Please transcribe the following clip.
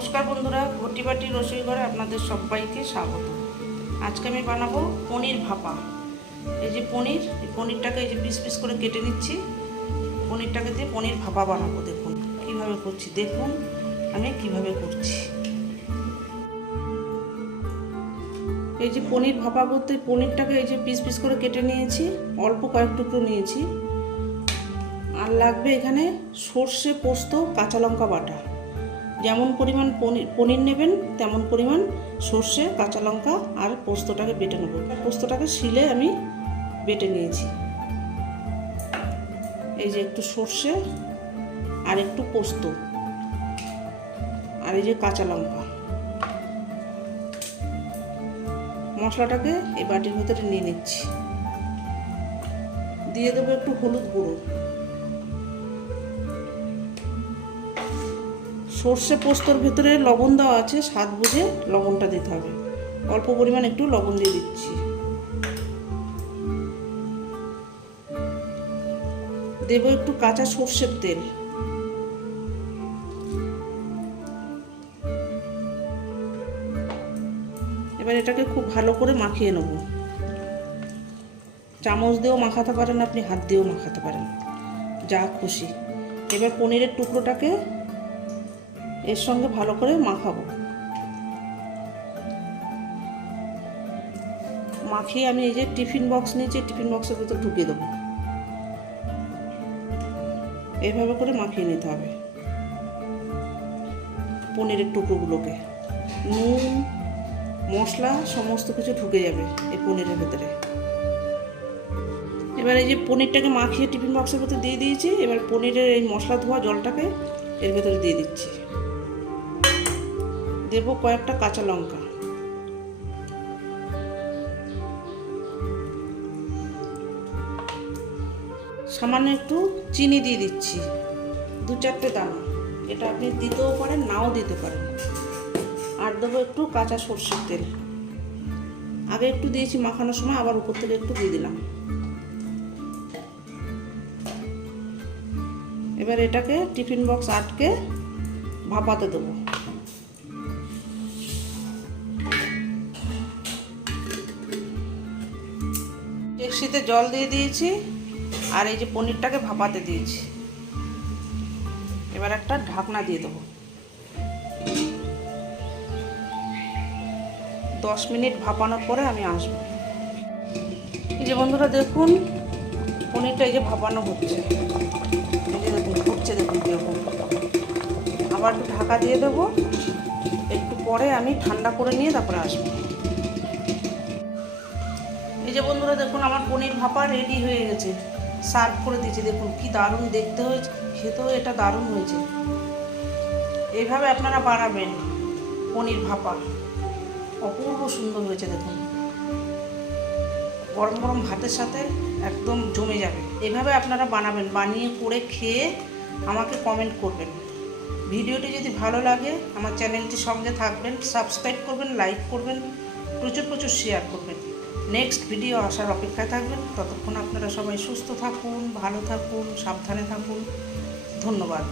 নমস্কার বন্ধুরা, ঘটিবাটি রসোই ঘরে আপনাদের সবাইকে স্বাগত। আজকে আমি বানাবো পনির ভাপা। এই যে পনির, এই পনিরটাকে এই যে পিস পিস করে কেটে নিচ্ছি। পনিরটাকে দিয়ে পনির ভাপা বানাবো। দেখুন কিভাবে করছি, দেখুন আমি কিভাবে করছি। এই যে পনির ভাপা করতে পনিরটাকে এই যে পিস পিস করে কেটে নিয়েছি, অল্প কয়েক টুকরো নিয়েছি। আর লাগবে এখানে সর্ষে, পোস্ত, কাঁচা লঙ্কা বাটা। যেমন পরিমাণ পনির নেবেন তেমন পরিমাণ সর্ষে, কাঁচা লঙ্কা আর পোস্তটাকে বেটে নেব। পোস্তটাকে শিলে আমি বেটে নিয়েছি। এই যে একটু সর্ষে আর একটু পোস্ত আর এই যে কাঁচা লঙ্কা। মশলাটাকে এই বাটির ভেতরে নিয়ে নিচ্ছি। দিয়ে দেবো একটু হলুদ গুঁড়ো। সর্ষে পোস্তর ভেতরে লবণ দেওয়া আছে, স্বাদ বুঝে লবণটা দিতে হবে। অল্প পরিমাণ একটু লবণ দিয়ে দিচ্ছি। দেব একটু কাঁচা সর্ষের তেল। এবার এটাকে খুব ভালো করে মাখিয়ে নেব। চামচ দিয়েও মাখাতে পারেন, আপনি হাত দিয়েও মাখাতে পারেন, যা খুশি। এবার পনিরের টুকরোটাকে এর সঙ্গে ভালো করে মাখাবো। মাখিয়ে আমি এই যে টিফিন বক্স নিয়েছি, টিফিন বক্সের ভিতর ঢুকিয়ে দেবো। এইভাবে করে মাখিয়ে নিতে হবে পনিরের টুকরোগুলোকে। নুন, মশলা সমস্ত কিছু ঢুকে যাবে এই পনিরের ভেতরে। এবার এই যে পনিরটাকে মাখিয়ে টিফিন বক্সের ভেতরে দিয়ে দিয়েছি। এবার পনিরের এই মশলা ধোয়া জলটাকে এর ভেতরে দিয়ে দিচ্ছি। দেব কয়েকটা কাঁচা লঙ্কা। সামান্য একটু চিনি দিয়ে দিচ্ছি, 2-4টে দানা। এটা আপনি দিতেও পারেন, নাও দিতে পারেন। আর দেবো একটু কাঁচা সর্ষের তেল। আগে একটু দিয়েছি মাখানোর সময়, আবার উপর থেকে একটু দিয়ে দিলাম। এবার এটাকে টিফিন বক্স আটকে ভাপাতে দেবো। ডেকচিতে জল দিয়ে দিয়েছি আর এই যে পনিরটাকে ভাপাতে দিয়েছি। এবার একটা ঢাকনা দিয়ে দেবো। 10 মিনিট ভাপানোর পরে আমি আসবো। এই যে বন্ধুরা দেখুন, পনিরটা এই যে ভাপানো হচ্ছে। এই যে দেখুন ফুটছে, দেখুন কীরকম। আবার একটু ঢাকা দিয়ে দেবো। একটু পরে আমি ঠান্ডা করে নিয়ে তারপরে আসবো। এই যে বন্ধুরা দেখুন, আমার পনির ভাপা রেডি হয়ে গেছে। সার্ভ করে দিয়েছি। দেখুন কি দারুণ দেখতে হয়েছে, খেতেও এটা দারুণ হয়েছে। এইভাবে আপনারা বানাবেন পনির ভাপা, অপূর্ব সুন্দর হয়েছে। দেখুন গরম গরম ভাতের সাথে একদম জমে যাবে। এভাবে আপনারা বানাবেন, বানিয়ে করে খেয়ে আমাকে কমেন্ট করবেন। ভিডিওটি যদি ভালো লাগে আমার চ্যানেলটির সঙ্গে থাকবেন, সাবস্ক্রাইব করবেন, লাইক করবেন, প্রচুর প্রচুর শেয়ার করবেন। নেক্সট ভিডিও আসার অপেক্ষায় থাকবেন। ততক্ষণ আপনারা সবাই সুস্থ থাকুন, ভালো থাকুন, সাবধানে থাকুন। ধন্যবাদ।